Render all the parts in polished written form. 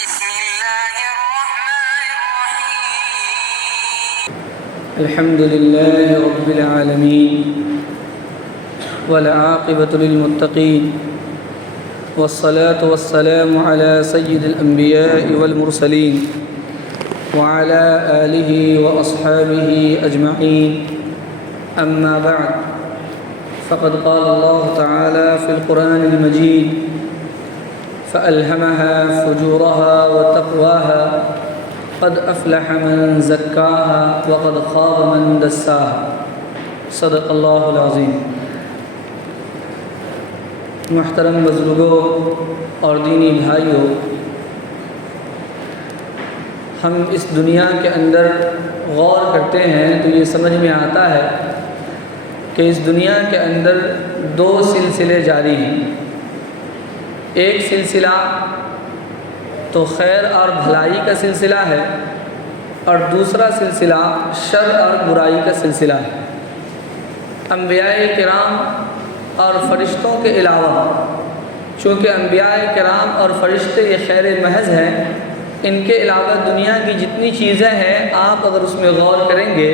بسم الله الرحمن الرحيم. الحمد لله رب العالمين والعاقبة للمتقين والصلاة والسلام على سيد الأنبياء والمرسلين وعلى آله وأصحابه أجمعين. أما بعد، فقد قال الله تعالى في القرآن المجيد: فألهمها فجورها وتقواها قد أفلح من زكاها وقد خاب من دساها. صدق اللہ العظیم. محترم بزرگوں اور دینی بھائیوں، ہم اس دنیا کے اندر غور کرتے ہیں تو یہ سمجھ میں آتا ہے کہ اس دنیا کے اندر دو سلسلے جاری ہیں. ایک سلسلہ تو خیر اور بھلائی کا سلسلہ ہے، اور دوسرا سلسلہ شر اور برائی کا سلسلہ ہے. انبیاء کرام اور فرشتوں کے علاوہ، چونکہ انبیاء کرام اور فرشتے یہ خیر محض ہیں، ان کے علاوہ دنیا کی جتنی چیزیں ہیں، آپ اگر اس میں غور کریں گے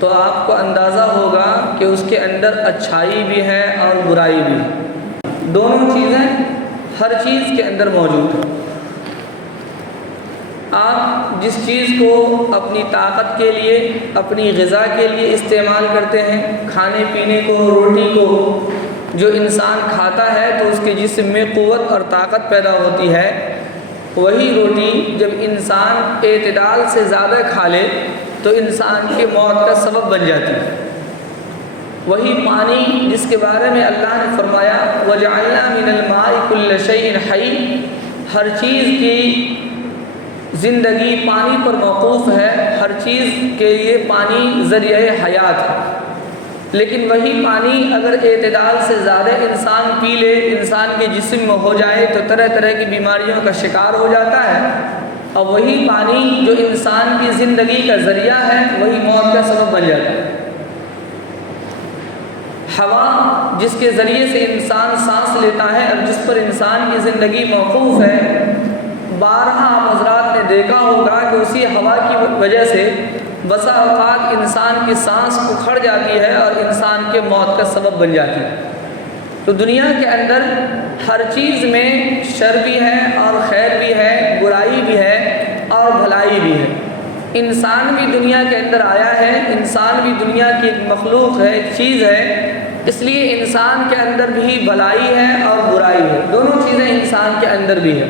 تو آپ کو اندازہ ہوگا کہ اس کے اندر اچھائی بھی ہے اور برائی بھی ہے. دونوں چیزیں ہر چیز کے اندر موجود ہیں. آپ جس چیز کو اپنی طاقت کے لیے، اپنی غذا کے لیے استعمال کرتے ہیں، کھانے پینے کو، روٹی کو جو انسان کھاتا ہے تو اس کے جسم میں قوت اور طاقت پیدا ہوتی ہے، وہی روٹی جب انسان اعتدال سے زیادہ کھا لے تو انسان کی موت کا سبب بن جاتی ہے. وہی پانی جس کے بارے میں اللہ نے فرمایا وَجَعَلْنَا مِنَ الْمَاءِ كُلَّ شَيْءٍ حَيٍّ، ہر چیز کی زندگی پانی پر موقوف ہے، ہر چیز کے لیے پانی ذریعہ حیات ہے. لیکن وہی پانی اگر اعتدال سے زیادہ انسان پی لے، انسان کے جسم میں ہو جائے تو طرح طرح کی بیماریوں کا شکار ہو جاتا ہے. اور وہی پانی جو انسان کی زندگی کا ذریعہ ہے وہی موت کا سبب بن جاتا ہے. ہوا جس کے ذریعے سے انسان سانس لیتا ہے اور جس پر انسان کی زندگی موقوف ہے، بارہا آپ حضرات نے دیکھا ہوگا کہ اسی ہوا کی وجہ سے بسا اوقات انسان کی سانس اکھڑ جاتی ہے اور انسان کے موت کا سبب بن جاتی ہے. تو دنیا کے اندر ہر چیز میں شر بھی ہے اور خیر بھی ہے، برائی بھی ہے اور بھلائی بھی ہے. انسان بھی دنیا کے اندر آیا ہے، انسان بھی دنیا کی ایک مخلوق ہے، ایک چیز ہے، اس لیے انسان کے اندر بھی بھلائی ہے اور برائی ہے. دونوں چیزیں انسان کے اندر بھی ہے.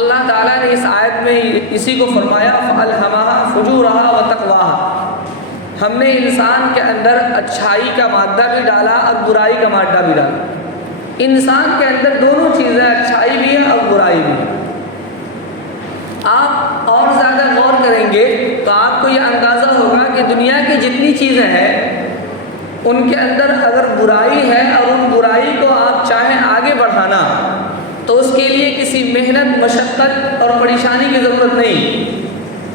اللہ تعالیٰ نے اس آیت میں اسی کو فرمایا فَأَلْهَمَهَا فُجُورَهَا وَتَقْوَاهَا. ہم نے انسان کے اندر اچھائی کا مادہ بھی ڈالا اور برائی کا مادہ بھی ڈالا. انسان کے اندر دونوں چیزیں، اچھائی بھی ہے اور برائی بھی ہے. آپ اور زیادہ غور کریں گے تو آپ کو یہ اندازہ ہوگا کہ دنیا کی جتنی چیزیں ہیں ان کے اندر اگر برائی ہے اور ان برائی کو آپ چاہیں آگے بڑھانا تو اس کے لیے کسی محنت، مشقت اور پریشانی کی ضرورت نہیں.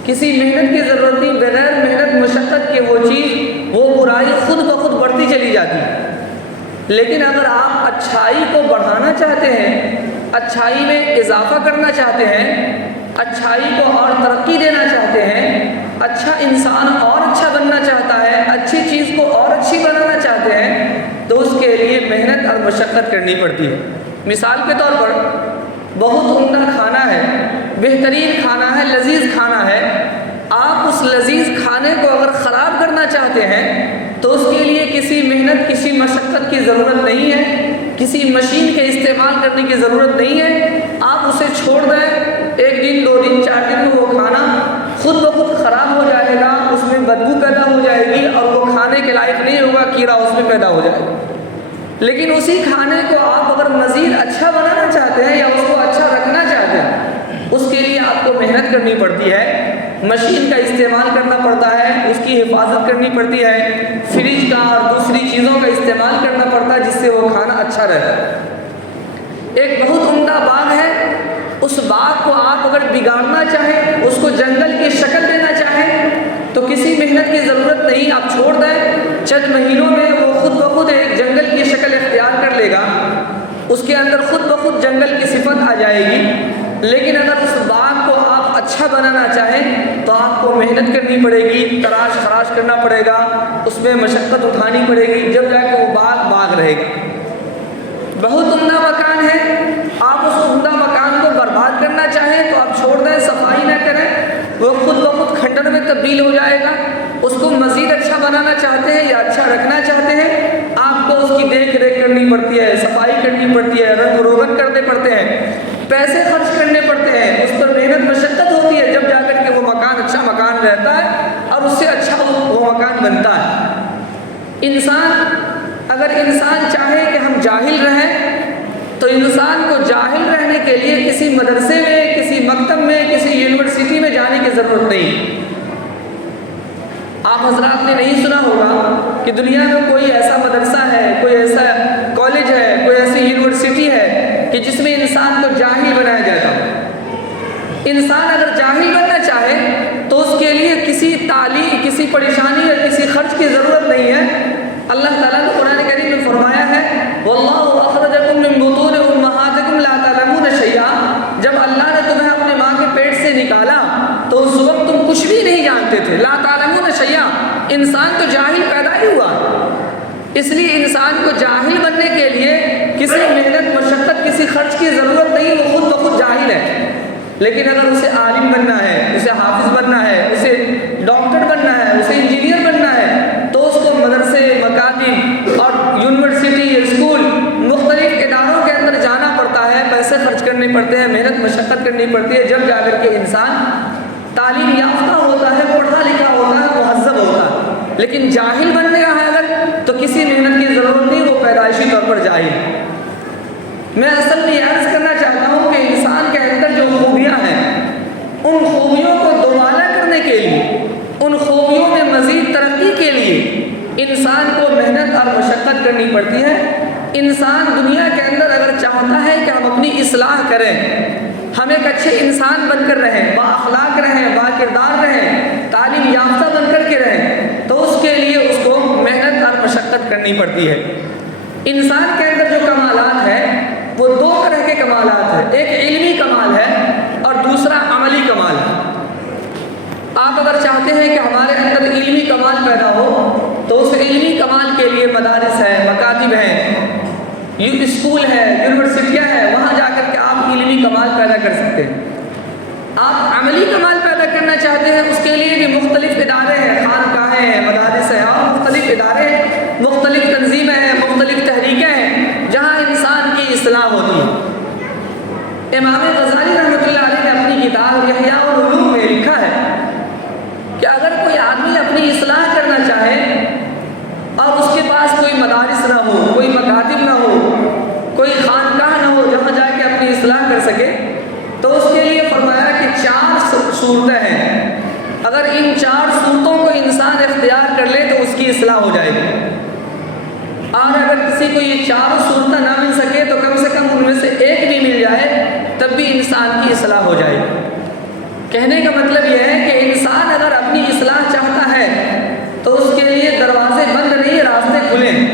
کسی محنت کی ضرورت نہیں. بغیر محنت مشقت کے وہ چیز، وہ برائی خود بخود بڑھتی چلی جاتی ہے. لیکن اگر آپ اچھائی کو بڑھانا چاہتے ہیں، اچھائی میں اضافہ کرنا چاہتے ہیں، اچھائی کو اور ترقی دینا چاہتے ہیں، اچھا انسان اور اچھا بننا چاہتا ہے، اچھی چیز کو اور اچھی بنانا چاہتے ہیں تو اس کے لیے محنت اور مشقت کرنی پڑتی ہے. مثال کے طور پر بہت عمدہ کھانا ہے، بہترین کھانا ہے، لذیذ کھانا ہے. آپ اس لذیذ کھانے کو اگر خراب کرنا چاہتے ہیں تو اس کے لیے کسی محنت، کسی مشقت کی ضرورت نہیں ہے، کسی مشین کے استعمال کرنے کی ضرورت نہیں ہے. آپ اسے چھوڑ دیں، 1 دن 2 دن 4 دن میں وہ کھانا خود بخود خراب ہو جائے گا، اس میں بدبو پیدا ہو جائے گی اور وہ کھانے کے لائق نہیں ہوگا، کیڑا اس میں پیدا ہو جائے گا. لیکن اسی کھانے کو آپ اگر مزید اچھا بنانا چاہتے ہیں یا اس کو اچھا رکھنا چاہتے ہیں، اس کے لیے آپ کو محنت کرنی پڑتی ہے، مشین کا استعمال کرنا پڑتا ہے، اس کی حفاظت کرنی پڑتی ہے، فریج کا اور دوسری چیزوں کا استعمال کرنا پڑتا ہے جس سے وہ کھانا اچھا رہتا ہے. ایک بہت عمدہ باغ ہے، اس باغ کو آپ اگر بگاڑنا چاہیں، اس کو جنگل کی شکل دینا چاہیں تو کسی محنت کی ضرورت نہیں. آپ چھوڑ دیں، چند مہینوں میں وہ خود بخود ایک جنگل کی شکل اختیار کر لے گا. اس کے اندر خود بخود جنگل کی صفت آ جائے گی. لیکن اگر اس باغ کو آپ اچھا بنانا چاہیں تو آپ کو محنت کرنی پڑے گی، تراش خراش کرنا پڑے گا، اس میں مشقت اٹھانی پڑے گی، جب جا کے وہ باغ رہے گا۔ بہت عمدہ مکان ہے، آپ اس عمدہ مکان کو برباد کرنا چاہیں تو آپ چھوڑ دیں، صفائی نہ کریں، وہ خود بخود کھنڈر میں تبدیل ہو جائے گا۔ اس کو مزید اچھا بنانا چاہتے ہیں یا اچھا رکھنا چاہتے ہیں، آپ کو اس کی دیکھ ریکھ کرنی پڑتی ہے، صفائی کرنی پڑتی ہے، رنگ روغن کرنے پڑتے ہیں، پیسے خرچ کرنے پڑتے ہیں، اس پر محنت مشقت ہوتی ہے، جب جا کر کے وہ مکان اچھا مکان رہتا ہے اور اس سے اچھا وہ مکان بنتا ہے۔ اگر انسان چاہے کہ ہم جاہل رہیں تو انسان کو جاہل رہنے کے لیے کسی مدرسے میں، کسی مکتب میں، کسی یونیورسٹی میں جانے کی ضرورت نہیں۔ آپ حضرات نے نہیں سنا ہوگا کہ دنیا میں کوئی ایسا مدرسہ ہے، کوئی ایسا کالج ہے، کوئی ایسی یونیورسٹی ہے کہ جس میں انسان کو جاہل بنایا جاتا ہو۔ انسان اگر جاہل بننا چاہے تو اس کے لیے کسی تعلیم، کسی پریشانی یا کسی خرچ کی ضرورت نہیں ہے۔ اللہ تعالیٰ نے قرآن کریم میں فرمایا ہے وَاللَّهُ أَخْرَجَكُم مِّن بُطُونِ أُمَّهَاتِكُمْ لَا تَعْلَمُونَ شَيْئًا، جب اللہ نے تمہیں اپنے ماں کے پیٹ سے نکالا تو اس وقت تم کچھ بھی نہیں جانتے تھے۔ لا تعلمون شیئا، انسان تو جاہل پیدا ہی ہوا، اس لیے انسان کو جاہل بننے کے لیے کسی محنت مشقت، کسی خرچ کی ضرورت نہیں، وہ خود بخود جاہل ہے۔ لیکن اگر اسے عالم بننا ہے، اسے حافظ بننا ہے، اسے ڈاکٹر بننا ہے، اسے انجینئر بننا ہے تو اس کو مدرسے، مکاتب اور یونیورسٹی، اسکول، مختلف اداروں کے اندر جانا پڑتا ہے، پیسے خرچ کرنے پڑتے ہیں، محنت مشقت کرنی پڑتی ہے، جب جا کر کے انسان تعلیم یافتہ ہوتا ہے، پڑھا لکھا ہوتا ہے، مہذب ہوتا ہے۔ لیکن جاہل بننے کا ہے اگر تو کسی محنت کی ضرورت نہیں، وہ پیدائشی طور پر جاہل ہے۔ میں اصل میں یہ عرض کرنا چاہتا ہوں کہ انسان کے اندر جو خوبیاں ہیں، ان خوبیوں کو دوبارہ کرنے کے لیے، ان خوبیوں میں مزید ترقی کے لیے انسان کو محنت اور مشقت کرنی پڑتی ہے۔ انسان دنیا کے اندر اگر چاہتا ہے کہ ہم اپنی اصلاح کریں، ہم ایک اچھے انسان بن کر رہیں، با اخلاق رہیں، با کردار رہیں، تعلیم یافتہ بن کر کے رہیں، تو اس کے لیے اس کو محنت اور مشقت کرنی پڑتی ہے۔ انسان کے اندر جو کمالات ہیں وہ دو طرح کے کمالات ہیں، ایک علمی کمال ہے اور دوسرا عملی کمال ہے۔ آپ اگر چاہتے ہیں کہ ہمارے اندر علمی کمال پیدا ہو تو اس علمی کمال کے لیے مدارس ہیں، مکاتب ہیں، اسکول ہے، یونیورسٹیاں ہیں، وہاں جا کر کے آپ علمی کمال پیدا کر سکتے ہیں۔ آپ عملی کمال پیدا کرنا چاہتے ہیں، اس کے لیے بھی مختلف ادارے ہیں، خانقاہیں ہیں، مدارس ہیں اور مختلف ادارے ہیں، مختلف تنظیمیں ہیں، مختلف تحریکیں ہیں جہاں انسان کی اصلاح ہوتی ہے۔ امام غزالی رحمۃ اللہ علیہ نے اپنی کتاب احیاء العلوم میں لکھا ہے کہ اگر کوئی آدمی اپنی اصلاح کرنا چاہے اور اس کے پاس کوئی مدارس نہ ہو، کوئی مکاتب نہ ہو، کوئی خانقاہ نہ ہو جہاں جا کے اپنی اصلاح کر سکے، تو اس کے لیے فرمایا کہ 4 صورتیں ہیں، اگر ان 4 صورتوں کو انسان اختیار کر لے تو اس کی اصلاح ہو جائے گی، اور اگر کسی کو یہ 4 صورتیں نہ مل سکے تو کم سے کم ان میں سے ایک بھی مل جائے تب بھی انسان کی اصلاح ہو جائے گی۔ کہنے کا مطلب یہ ہے کہ انسان اگر اپنی اصلاح چاہتا ہے تو اس کے لیے دروازے بند نہیں، راستے کھلے ہیں۔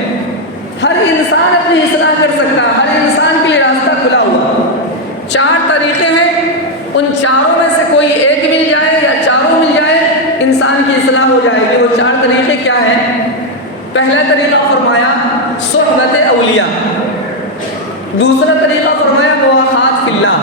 ہر انسان اپنی اصلاح کر سکتا ہے، ہر انسان کے لیے راستہ کھلا ہوا۔ 4 طریقے ہیں، ان 4 میں سے کوئی ایک مل جائے یا 4 مل جائے، انسان کی اصلاح ہو جائے گی۔ وہ 4 طریقے کیا ہیں؟ پہلا طریقہ فرمایا صحبت اولیاء، دوسرا طریقہ فرمایا مواخات فی اللہ،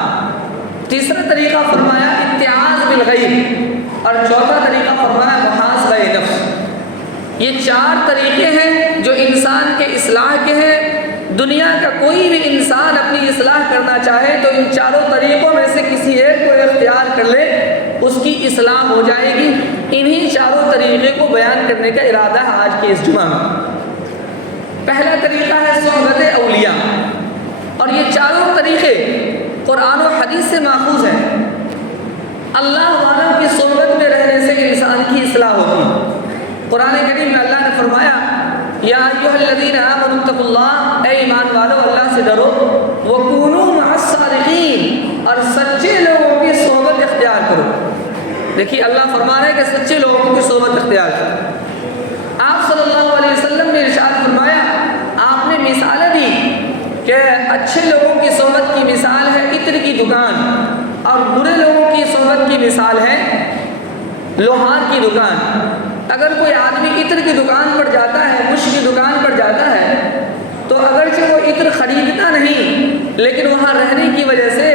تیسرا طریقہ فرمایا اتعاظ بالغیب، اور چوتھا طریقہ فرمایا محاسبہ نفس۔ یہ 4 طریقے ہیں جو انسان کے اصلاح کے ہیں۔ دنیا کا کوئی بھی انسان اپنی اصلاح کرنا چاہے تو ان 4 طریقوں میں سے کسی ایک کو اختیار کر لے، اس کی اصلاح ہو جائے گی۔ انہی 4 طریقے کو بیان کرنے کا ارادہ ہے آج کے اس جمعہ میں۔ پہلا طریقہ ہے صحبت اولیاء، اور یہ 4 طریقے قرآن و حدیث سے ماخوذ ہیں۔ اللہ والوں کی صحبت میں رہنے سے انسان کی اصلاح ہوتی ہے۔ قرآن کریم میں اللہ نے فرمایا یا ایھا الذین آمنوا اتقوا اللہ، اے ایمان والو اللہ سے ڈرو، وکونوا مع الصادقین، اور سچے لوگوں کی صحبت اختیار کرو۔ دیکھیے اللہ فرما رہے ہیں کہ سچے لوگوں کی صحبت اختیار کرو۔ آپ صلی اللہ علیہ وسلم نے ارشاد فرمایا، آپ نے مثالیں دی کہ اچھے لوگوں کی صحبت کی مثال ہے عطر کی دکان، مثال ہے لوہار کی دکان. اگر کوئی آدمی عطر کی دکان پر جاتا ہے, مشک کی دکان پر جاتا ہے, تو اگرچہ وہ عطر خریدتا نہیں لیکن وہاں رہنے کی وجہ سے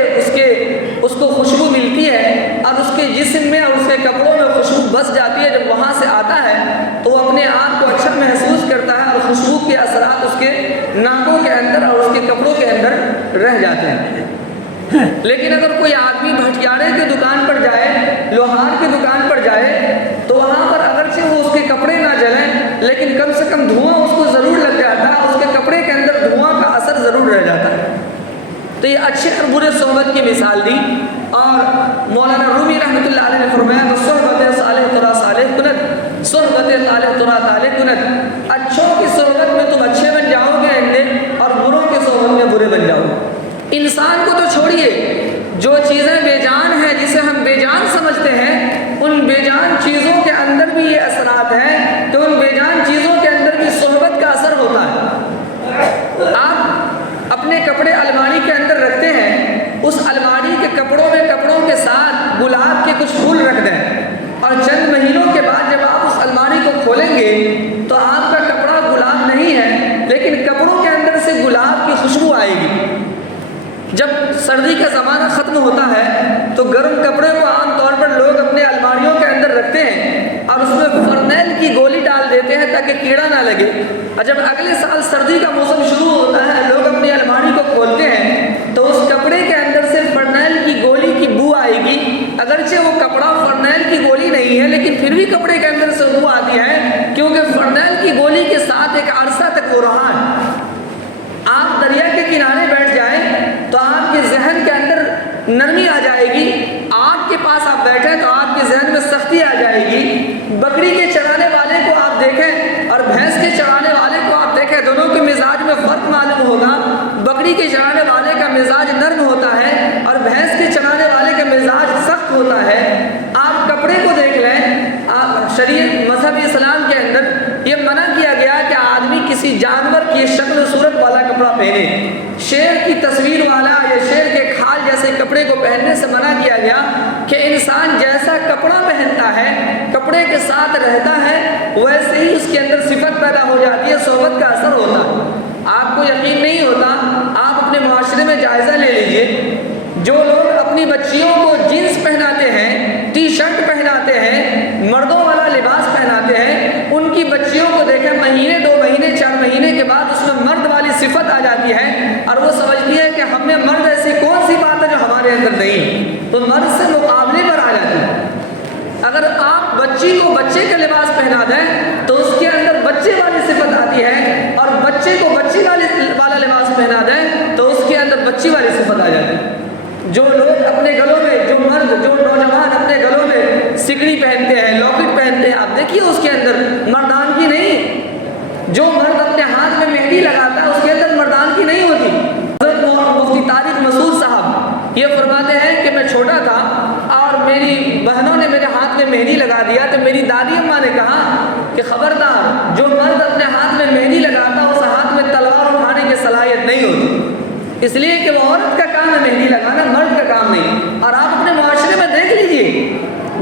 اس کو خوشبو ملتی ہے اور اس کے جسم میں اور اس کے کپڑوں میں خوشبو بس جاتی ہے. جب وہاں سے آتا ہے تو وہ اپنے آپ کو اچھا محسوس کرتا ہے اور خوشبو کے اثرات اس کے ناکوں کے اندر اور اس کے کپڑوں کے اندر رہ جاتے ہیں. لیکن اگر کوئی آدمی بھٹیارے کی دکان پر جائے, لوہار کی دکان پر جائے, تو وہاں پر اگرچہ وہ اس کے کپڑے نہ جلیں لیکن کم سے کم دھواں اس کو ضرور لگ جاتا ہے, اس کے کپڑے کے اندر دھواں کا اثر ضرور رہ جاتا ہے. تو یہ اچھے اور برے صحبت کی مثال دی. اور مولانا رومی رحمۃ اللہ علیہ نے فرمایا صحبت صالح ترا صالح کنت, صحبت طالح ترا طالح کنت. اچھوں کی صحبت میں تم اچھے بن جاؤ گے اور بروں کی صحبت میں برے بن جاؤ گے. انسان کو تو چھوڑیے, جو چیزیں بے جان ہیں جسے ہم بے جان سمجھتے ہیں, ان بے جان چیزوں کے اندر بھی یہ اثرات ہیں کہ ان بے جان چیزوں کے اندر بھی صحبت کا اثر ہوتا ہے. آپ اپنے کپڑے الماری کے اندر رکھتے ہیں, اس الماری کے کپڑوں میں کپڑوں کے ساتھ گلاب کے کچھ پھول رکھ دیں اور چند مہینوں کے بعد جب آپ اس الماری کو کھولیں گے تو آپ کا کپڑا گلاب نہیں ہے لیکن کپڑوں کے اندر سے گلاب کی خوشبو آئے گی. جب سردی کا زمانہ ختم ہوتا ہے تو گرم کپڑے کو عام طور پر لوگ اپنے الماریوں کے اندر رکھتے ہیں اور اس میں فرنیل کی گولی ڈال دیتے ہیں تاکہ کیڑا نہ لگے. اور جب اگلے سال سردی کا موسم شروع ہوتا ہے, لوگ اپنی الماری کو کھولتے ہیں تو اس کپڑے کے اندر سے فرنیل کی گولی کی بو آئے گی. اگرچہ وہ کپڑا فرنیل کی گولی نہیں ہے لیکن پھر بھی کپڑے کے اندر سے بو آتی ہے کیونکہ فرنیل کی گولی کے ساتھ ایک عرصہ تک وہ رہا ہے. آپ دریا کے کنارے بیٹھ جائیں تو آپ کے ذہن کے اندر نرمی آ جائے گی. آگ کے پاس آپ بیٹھیں تو آپ کے ذہن میں سختی آ جائے گی. بکری کے چرانے والے کو آپ دیکھیں اور بھینس کے چرانے والے کو آپ دیکھیں, دونوں کے مزاج میں فرق معلوم ہوگا. بکری کے چرانے والے کا مزاج نرم ہوتا ہے اور بھینس کے چرانے والے کا مزاج سخت ہوتا ہے. آپ کپڑے کو دیکھ لیں, شریعت مذہب اسلام کے اندر یہ منع کیا گیا کہ آدمی کسی جانور کی شکل و صورت والا کپڑا پہنے. شیر کی تصویر والا یا شیر کے کھال جیسے کپڑے کو پہننے سے منع کیا گیا کہ انسان جیسا کپڑا پہنتا ہے, کپڑے کے ساتھ رہتا ہے, ویسے ہی اس کے اندر صفت پیدا ہو جاتی ہے, صحبت کا اثر ہوتا ہے. آپ کو یقین نہیں ہوتا, آپ اپنے معاشرے میں جائزہ لے لیجئے. جو لوگ اپنی بچیوں کو جینس پہناتے ہیں, ٹی شرٹ پہناتے ہیں, مردوں والا لباس پہناتے ہیں, ان کی بچیوں کو دیکھیں مہینے 2 مہینے 4 مہینے کے بعد اس میں مرد والی صفت آ جاتی ہے اور وہ سمجھتی ہے کہ ہم میں مرد ایسی کون سی بات ہے جو ہمارے اندر نہیں, تو مرد سے مقابلے پر آ جاتی ہے. اگر آپ بچی کو بچے کا لباس پہنا دیں تو اس کے اندر بچے والی صفت آتی ہے اور بچے کو بچی والا لباس پہنا دیں تو اس کے اندر بچی والی صفت آ جاتی ہے. جو لوگ اپنے گلوں میں, جو مرد, جو نوجوان اپنے گلوں میں سکڑی پہنتے ہیں, لاکٹ پہنتے ہیں, آپ دیکھیے اس کے اندر مردان کی نہیں. جو مرد اپنے ہاتھ میں مہندی لگاتا ہے اس کے اندر مردان کی نہیں ہوتی. حضرت مفتی طارق مسعود صاحب یہ فرماتے ہیں کہ میں چھوٹا تھا اور میری بہنوں نے میرے ہاتھ میں مہندی لگا دیا تو میری دادی اماں نے کہا کہ خبردار, جو مرد اپنے ہاتھ میں مہندی لگاتا اس ہاتھ میں تلوار اٹھانے کی صلاحیت نہیں ہوتی, اس لیے کہ وہ عورت کا کام ہے مہندی لگانا, مرد کا کام نہیں. اور آپ اپنے معاشرے میں دیکھ لیجئے,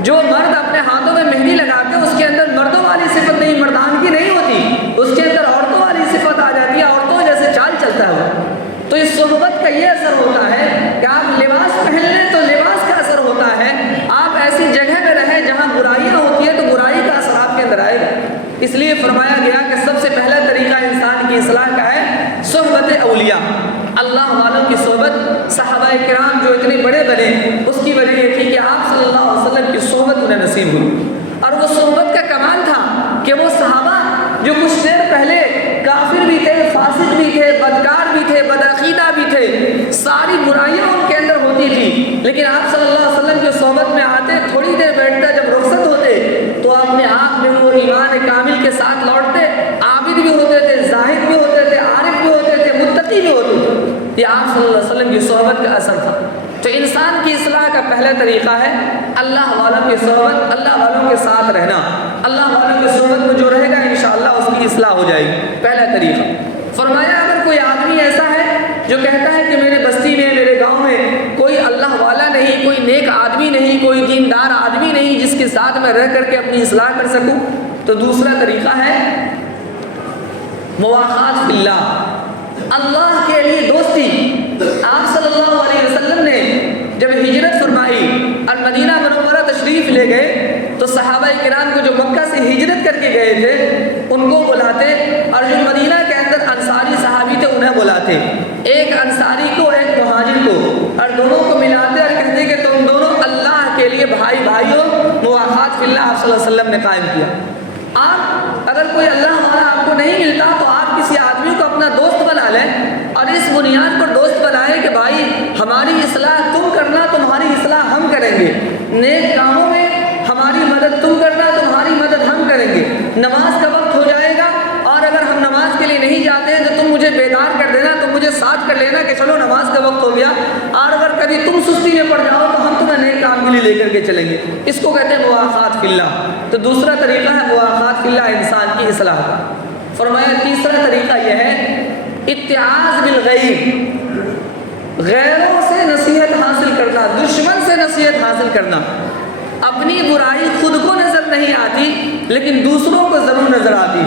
جو مرد اپنے ہاتھوں میں مہندی لگاتے ہیں اس کے اندر مردوں والی صفت نہیں, مردان کی نہیں ہوتی, اس کے اندر عورتوں والی صفت آ جاتی ہے, عورتوں جیسے چال چلتا ہے وہ. تو اس صحبت کا یہ اثر ہوتا ہے کہ آپ لباس پہن لیں تو لباس کا اثر ہوتا ہے. آپ ایسی جگہ میں رہیں جہاں برائیاں ہوتی ہیں تو برائی کا اثر آپ کے اندر آئے گا. اس لیے فرمایا گیا کہ سب سے پہلا طریقہ انسان کی اصلاح کا ہے صحبت اولیاء, اللہ والوں کی صحبت. صحابہ کرام جو اتنے بڑے بنے اس کی وجہ یہ تھی کہ آپ صلی اللہ علیہ وسلم کی صحبت انہیں نصیب ہوئی. اور وہ صحبت کا کمال تھا کہ وہ صحابہ جو کچھ دیر پہلے کافر بھی تھے, فاسق بھی تھے, بدکار بھی تھے, بدعقیدہ بھی تھے, ساری برائیاں ان کے اندر ہوتی تھی, لیکن آپ صلی اللہ علیہ وسلم کی صحبت میں آتے, تھوڑی دیر بیٹھتے, جب رخصت ہوتے تو اپنے آپ میں وہ ایمان کامل کے ساتھ لوٹتے, عابد بھی ہوتے تھے, زاہد بھی ہوتے تھے, عارف بھی ہوتے تھے, متقی بھی ہوتے تھے. یہ آپ صلی اللہ علیہ وسلم کی صحبت کا اثر تھا. تو انسان کی اصلاح کا پہلا طریقہ ہے اللہ والوں کی صحبت, اللہ والوں کے ساتھ رہنا. اللہ والوں کی صحبت میں جو رہے گا انشاءاللہ اس کی اصلاح ہو جائے گی. پہلا طریقہ فرمایا, اگر کوئی آدمی ایسا ہے جو کہتا ہے کہ میرے بستی میں, میرے گاؤں میں کوئی اللہ والا نہیں, کوئی نیک آدمی نہیں, کوئی دیندار آدمی نہیں جس کے ساتھ میں رہ کر کے اپنی اصلاح کر سکوں. تو دوسرا طریقہ ہے مواخات فی اللہ، اللہ کے لیے دوستی. آپ صلی اللہ علیہ وسلم نے جب ہجرت فرمائی اور مدینہ منورہ تشریف لے گئے تو صحابہ کرام کو جو مکہ سے ہجرت کر کے گئے تھے ان کو بلاتے، اور جو مدینہ کے اندر انصاری صحابی تھے انہیں بلاتے، ایک انصاری کو ایک مہاجر کو، اور دونوں کو ملاتے اور کہتے کہ تم دونوں اللہ کے لیے بھائی بھائی ہو. مواخات فی اللہ آپ صلی اللہ علیہ وسلم نے قائم کیا. آپ اگر کوئی اللہ والا آپ کو نہیں ملتا تو آپ کسی آدمی کو اپنا دوست بنا لیں اور اس بنیاد پر دوست بنائیں کہ بھائی ہماری اصلاح تم کرنا، تمہاری اصلاح ہم کریں گے، نیک کاموں میں ہماری مدد تم کرنا، تمہاری مدد ہم کریں گے. نماز کا وقت ہو جائے گا اور اگر ہم نماز کے لیے نہیں جاتے ہیں تو تم مجھے بیدار کر دینا، تم مجھے ساتھ کر لینا کہ چلو نماز کا وقت ہو گیا، اور اگر کبھی تم سستی میں پڑ جاؤ تو ہم تمہیں نیک کام کے لیے لے کر کے چلیں گے. اس کو کہتے ہیں مواخات فی اللہ. تو دوسرا طریقہ ہے مواخات فی اللہ انسان کی اصلاح کا. فرمایا تیسرا طریقہ یہ ہے اتعاظ بالغیر، غیروں سے نصیحت حاصل کرنا، دشمن سے نصیحت حاصل کرنا. اپنی برائی خود کو نظر نہیں آتی لیکن دوسروں کو ضرور نظر آتی.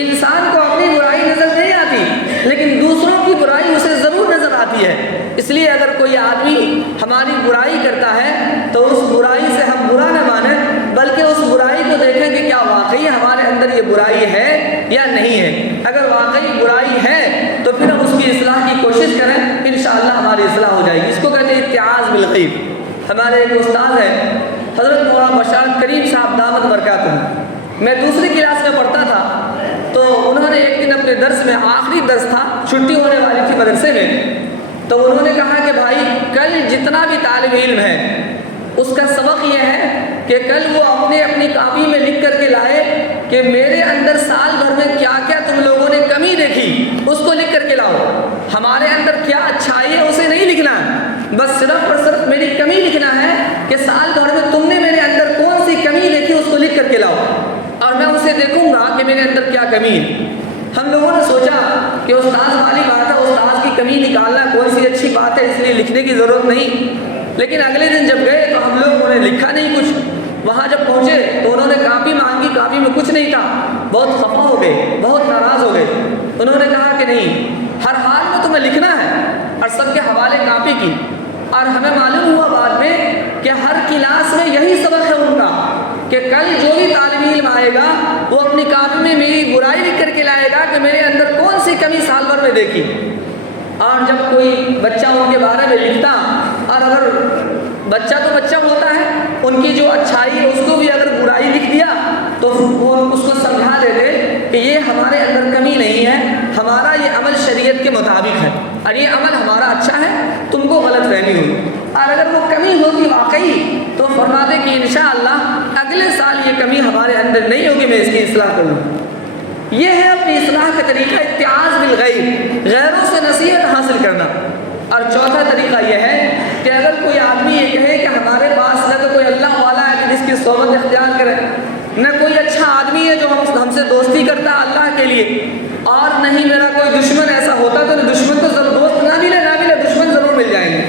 انسان کو اپنی برائی نظر نہیں آتی لیکن دوسروں کی برائی اسے ضرور نظر آتی ہے. اس لیے اگر کوئی آدمی ہماری برائی کرتا ہے تو اس برائی سے ہم برا نہ مانیں بلکہ اس برائی کو دیکھیں کہ کیا واقعی ہمارے اندر یہ برائی ہے یا نہیں ہے. اگر واقعی برائی ہے تو پھر ہم اس کی اصلاح کی کوشش کریں، انشاءاللہ ہماری اصلاح ہو جائے گی. اس کو کہتے ہیں اتعاظ بالغیب. ہمارے ایک استاد ہیں حضرت مولانا بشارت کریم صاحب دامت برکاتہ، میں دوسری کلاس میں پڑھتا تھا تو انہوں نے ایک دن اپنے درس میں، آخری درس تھا، چھٹی ہونے والی تھی مدرسے میں، تو انہوں نے کہا کہ بھائی کل جتنا بھی طالب علم ہے اس کا سبق یہ ہے کہ کل وہ اپنی کاپی میں لکھ کر کے لائے کہ میرے اندر سال بھر میں کیا کیا تم لوگوں نے کمی دیکھی اس کو لکھ کر کے لاؤ. ہمارے اندر کیا اچھائی ہے اسے نہیں لکھنا ہے، بس صرف اور صرف میری کمی لکھنا ہے کہ سال بھر میں تم نے میرے اندر کون سی کمی دیکھی اس کو لکھ کر کے لاؤ اور میں اسے دیکھوں گا کہ میرے اندر کیا کمی ہے. ہم لوگوں نے سوچا کہ استاد والی بات ہے، استاد کی کمی نکالنا کون سی اچھی بات ہے، اس لیے لکھنے کی ضرورت نہیں. لیکن اگلے دن جب گئے تو ہم لوگوں نے لکھا نہیں کچھ. وہاں جب پہنچے تو انہوں نے کاپی مانگی، کاپی میں کچھ نہیں تھا. بہت خفا ہو گئے، بہت ناراض ہو گئے. انہوں نے کہا کہ نہیں، ہر حال میں تمہیں لکھنا ہے، اور سب کے حوالے کاپی کی. اور ہمیں معلوم ہوا بعد میں کہ ہر کلاس میں یہی سبق ہے ان کا کہ کل جو بھی طالب علم آئے گا وہ اپنی کاپی میں میری برائی لکھ کر کے لائے گا کہ میرے اندر کون سی کمی سال بھر میں دیکھی. اور جب کوئی بچہ ان کے بارے میں لکھتا، اور اگر بچہ تو بچہ ہوتا ہے، ان کی جو اچھائی ہے اس کو بھی اگر برائی لکھ دیا تو وہ اس کو سمجھا دیتے کہ یہ ہمارے اندر کمی نہیں ہے، ہمارا یہ عمل شریعت کے مطابق ہے اور یہ عمل ہمارا اچھا ہے، تم کو غلط فہمی ہوئی. اور اگر وہ کمی ہوتی واقعی تو فرماتے کہ انشاءاللہ اگلے سال یہ کمی ہمارے اندر نہیں ہوگی، میں اس کی اصلاح کروں. یہ ہے اپنی اصلاح کا طریقہ اتعاظ بالغیر، غیروں سے نصیحت حاصل کرنا. اور چوتھا طریقہ یہ ہے کہ اگر کوئی آدمی یہ کہے کہ ہمارے پاس نہ تو کوئی اللہ والا ہے کہ جس کی صحبت اختیار کرے، نہ کوئی اچھا آدمی ہے جو ہم سے دوستی کرتا ہے اللہ کے لیے، اور نہیں میرا کوئی دشمن ایسا ہوتا تو دشمن تو ضرور، دوست نہ ملے دشمن ضرور مل جائیں گے.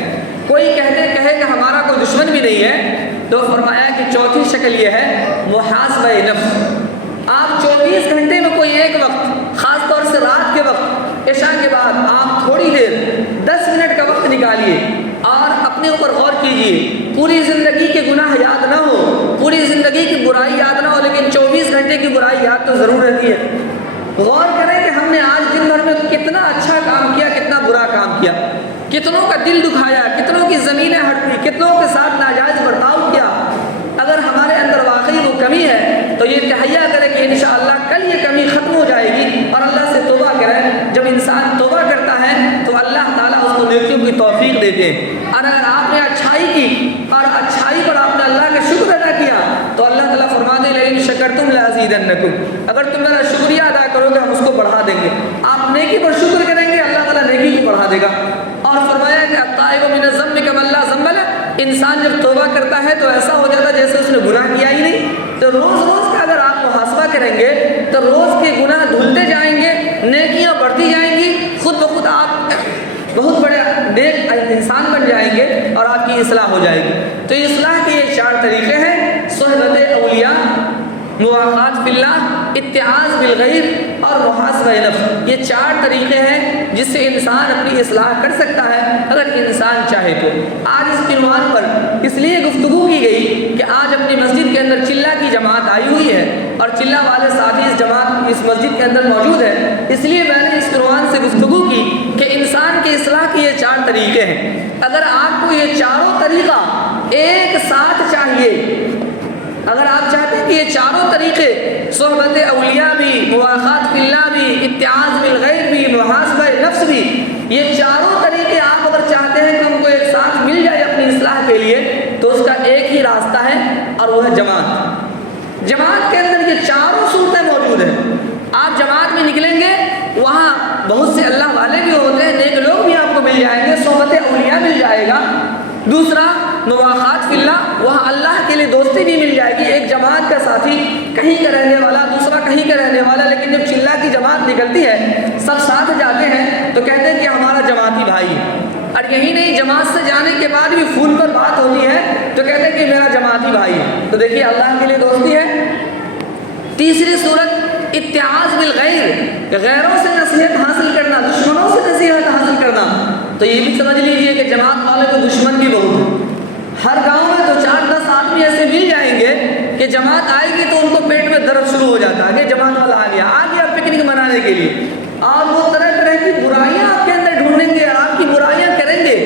کوئی کہے کہ ہمارا کوئی دشمن بھی نہیں ہے، تو فرمایا کہ چوتھی شکل یہ ہے محاسبہ نفس. آپ 24 گھنٹے میں کوئی ایک وقت، خاص طور سے رات کے وقت، عشاء کے بعد آپ تھوڑی دیر 10 منٹ کا وقت نکالیے اور اپنے اوپر غور کیجیے. پوری زندگی کے گناہ یاد نہ ہو، پوری زندگی کی برائی یاد نہ ہو، لیکن 24 گھنٹے کی برائی یاد تو ضرور رہتی ہے. غور کریں کہ ہم نے آج دن بھر میں کتنا اچھا کام کیا، کتنا برا کام کیا، کتنوں کا دل دکھایا، کتنوں کی زمینیں ہٹی، کتنوں کے ساتھ ناجائز برتاؤ کیا. اگر ہمارے اندر واقعی وہ کمی ہے تو یہ تہیا کرے کہ انشاءاللہ کل یہ کمی ختم ہو جائے گی اور اللہ سے توبہ کرے. جب انسان توبہ کرتا ہے تو اللہ تعالیٰ اس کو نیکیوں کی توفیق دیتے ہیں. اور اگر آپ نے اچھائی کی اور اچھائی پر آپ نے اللہ کا شکر ادا کیا تو اللہ تعالیٰ فرماتے ہیں لئن شکرتم لازیدنکم، اگر تم میرا شکریہ ادا کرو گے ہم اس کو بڑھا دیں گے. آپ نیکی پر شکر کریں گے اللہ تعالیٰ نیکی کو بڑھا دے گا. اور فرمایا کہ التائب من الذنب کمن لا ذنب لہ، انسان جب توبہ کرتا ہے تو ایسا ہو جاتا ہے جیسے اس نے گناہ کیا ہی نہیں. تو روز روز کا اگر آپ محاسبہ کریں گے تو روز کے گناہ دھلتے جائیں گے، نیکیاں بڑھتی جائیں گی، خود بخود آپ بہت بڑے نیک انسان بن جائیں گے اور آپ کی اصلاح ہو جائے گی. تو اصلاح کے یہ طریقے ہیں: صحبت اولیاء، مواقعات فی اللہ، اتعاظ بالغیر اور محاسبہ نفس۔ یہ 4 طریقے ہیں جس سے انسان اپنی اصلاح کر سکتا ہے اگر انسان چاہے تو۔ آج اس عنوان پر اس لیے گفتگو کی گئی کہ آج اپنی مسجد کے اندر چلہ کی جماعت آئی ہوئی ہے اور چلہ والے ساتھی اس مسجد کے اندر موجود ہے، اس لیے میں نے اس عنوان سے گفتگو کی کہ انسان کی اصلاح کے یہ 4 طریقے ہیں۔ اگر آپ کو یہ چاروں طریقہ ایک ساتھ چاہیے، اگر آپ چاہتے ہیں کہ یہ چاروں طریقے، صحبت اولیاء بھی، مواقعات فی اللہ بھی، اتعاظ بالغیر بھی، محاسبہ نفس بھی، یہ چاروں طریقے آپ اگر چاہتے ہیں کہ ان کو ایک ساتھ مل جائے اپنی اصلاح کے لیے، تو اس کا ایک ہی راستہ ہے اور وہ ہے جماعت۔ جماعت کے اندر یہ چاروں صورتیں موجود ہیں۔ آپ جماعت میں نکلیں گے، وہاں بہت سے اللہ والے بھی ہوتے ہیں، نیک لوگ بھی آپ کو مل جائیں گے، صحبت اولیاء مل جائے گا۔ دوسرا مواقعات فی اللہ، وہاں اللہ کے لیے دوستی بھی مل جائے گی۔ ایک جماعت کا ساتھی کہیں کا رہنے والا، دوسرا کہیں کا رہنے والا، لیکن جب چلہ کی جماعت نکلتی ہے، سب ساتھ جاتے ہیں تو کہتے ہیں کہ ہمارا جماعتی بھائی ہے۔ اور یہی نہیں، جماعت سے جانے کے بعد بھی فون پر بات ہوتی ہے تو کہتے ہیں کہ میرا جماعتی بھائی ہے۔ تو دیکھیے اللہ کے لیے دوستی ہے۔ تیسری صورت اتعاظ بالغیر، غیروں سے نصیحت حاصل کرنا، دشمنوں سے نصیحت حاصل کرنا۔ تو یہ بھی سمجھ لیجئے کہ جماعت والے کو دشمن بھی بہت ہیں۔ ہر گاؤں میں 2-4-10 آدمی ایسے مل جائیں گے کہ جماعت آئے گی تو ان کو پیٹ میں درد شروع ہو جاتا ہے کہ جماعت والا آ گیا پکنک منانے کے لیے، اور وہ طرح طرح کی برائیاں آپ کے اندر ڈھونڈیں گے اور آپ کی برائیاں کریں گے۔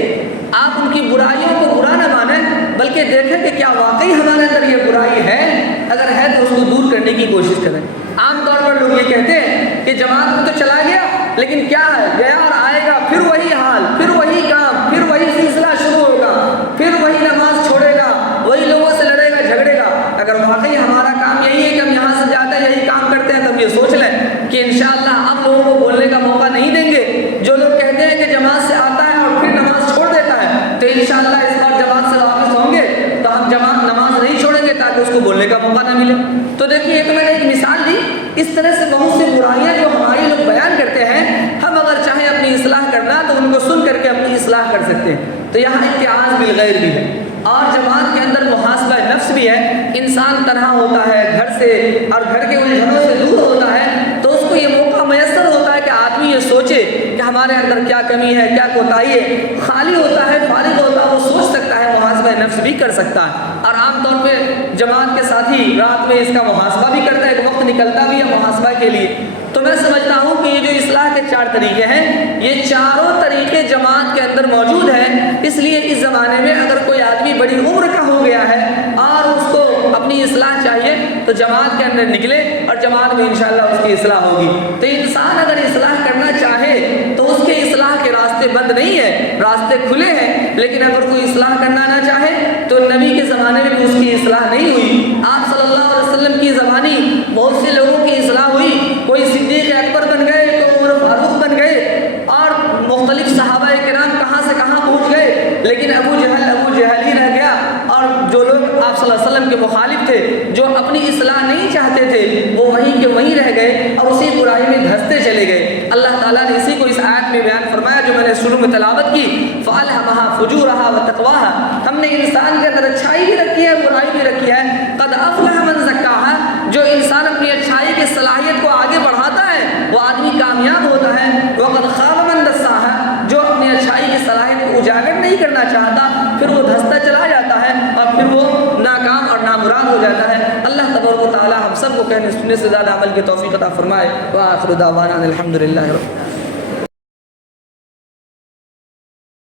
آپ ان کی برائیوں کو برا نہ مانیں، بلکہ دیکھیں کہ کیا واقعی ہمارے اندر یہ برائی ہے، اگر ہے تو اس کو دور کرنے کی کوشش کریں۔ عام طور پر لوگ یہ کہتے ہیں کہ جماعت میں تو چلا گیا، لیکن کیا ہے، گیا اور آئے گا، پھر وہی حال، پھر وہی کام، پھر وہی سلسلہ شروع ہوگا، پھر وہی نماز چھوڑے گا، وہی لوگوں سے لڑے گا، جھگڑے گا۔ اگر واقعی ہمارا کام یہی ہے کہ ہم یہاں سے جاتے ہیں یہی کام کرتے ہیں، تو ہم یہ سوچ لیں کہ انشاءاللہ اب لوگوں کو بولنے کا موقع نہیں دیں گے۔ جو لوگ کہتے ہیں کہ جماعت سے آتا ہے اور پھر نماز چھوڑ دیتا ہے، تو انشاءاللہ اس بار جماعت سے واپس ہوں گے تو ہم نماز نہیں چھوڑیں گے تاکہ اس کو بولنے کا موقع نہ ملے۔ تو دیکھیے ایک میں نے ایک مثال دی، اس طرح سے بہت سی برائیاں جو ہمارے لوگ بیان کرتے ہیں، ہم اگر چاہیں اپنی اصلاح کرنا تو ان کو سن کر کے اپنی اصلاح کر سکتے ہیں۔ تو یہاں اتعاظ بالغیر بھی ہے اور جماعت کے اندر محاسبہ نفس بھی ہے۔ انسان تنہا ہوتا ہے گھر سے اور گھر کے الجھنوں سے دور ہوتا ہے، تو اس کو یہ موقع میسر ہوتا ہے کہ آدمی یہ سوچے کہ ہمارے اندر کیا کمی ہے، کیا کوتاہی ہے۔ خالی ہوتا ہے، فارغ ہوتا ہے، وہ سوچ سکتا ہے، محاسبہ نفس بھی کر سکتا ہے۔ اور عام طور پہ جماعت کے ساتھی رات میں اس کا محاسبہ بھی کرتا ہے، ایک وقت نکلتا بھی ہے محاسبہ کے لیے۔ تو میں سمجھتا ہوں کہ یہ جو اصلاح کے 4 طریقے ہیں، یہ چاروں طریقے جماعت کے اندر موجود ہیں۔ اس لیے اس زمانے میں اگر کوئی آدمی بڑی عمر کا ہو گیا ہے اور اس کو اپنی اصلاح چاہیے تو جماعت کے اندر نکلے اور جماعت میں انشاءاللہ اس کی اصلاح ہوگی۔ تو انسان اگر اصلاح کرنا چاہے تو اس کے اصلاح کے راستے بند نہیں ہیں، راستے کھلے ہیں۔ لیکن اگر کوئی اصلاح کرنا نہ چاہے تو نبی کے زمانے میں بھی اس کی اصلاح نہیں ہوئی۔ آپ صلی اللہ علیہ وسلم کی زبانی بہت سے لوگوں کی اصلاح ہوئی، کوئی صدیق اکبر بن گئے، کوئی عمر فاروق بن گئے، اور مختلف صحابہ کرام کہاں سے کہاں پہنچ گئے، لیکن ابو جہل ہی رہ گیا۔ اور جو لوگ آپ صلی اللہ علیہ وسلم کے مخالف تھے، جو اپنی اصلاح نہیں چاہتے تھے، وہ وہیں کے وہیں رہ گئے اور اسی برائی میں دھستے چلے گئے۔ اللہ تعالیٰ نے اسی کو اس آیت میں بیان فرمایا جو میں نے شروع میں تلاوت کی، فَأَلْهَمَهَا فُجُورَهَا وَتَقْوَاهَا۔ ہم نے انسان کے اندر اچھائی بھی رکھی ہے، برائی بھی رکھی ہے۔ قَدْ أَفْلَحَ مَنْ زَكَّاهَا، جو انسان اپنی اچھائی کی صلاحیت کو آگے بڑھاتا ہے وہ آدمی کامیاب ہوتا ہے۔ وَقَدْ خَابَ مَنْ دَسَّاهَا، جو اپنی اچھائی کی صلاحیت کو اجاگر نہیں کرنا چاہتا، پھر وہ دھستا چلا جاتا ہے اور پھر وہ ناکام اور نامراد ہو جاتا ہے۔ اللہ تبارک و تعالی ہم سب کو کہنے سننے سے زیادہ عمل کی توفیق عطا فرمائے۔ وآخر دعوانا الحمدللہ رب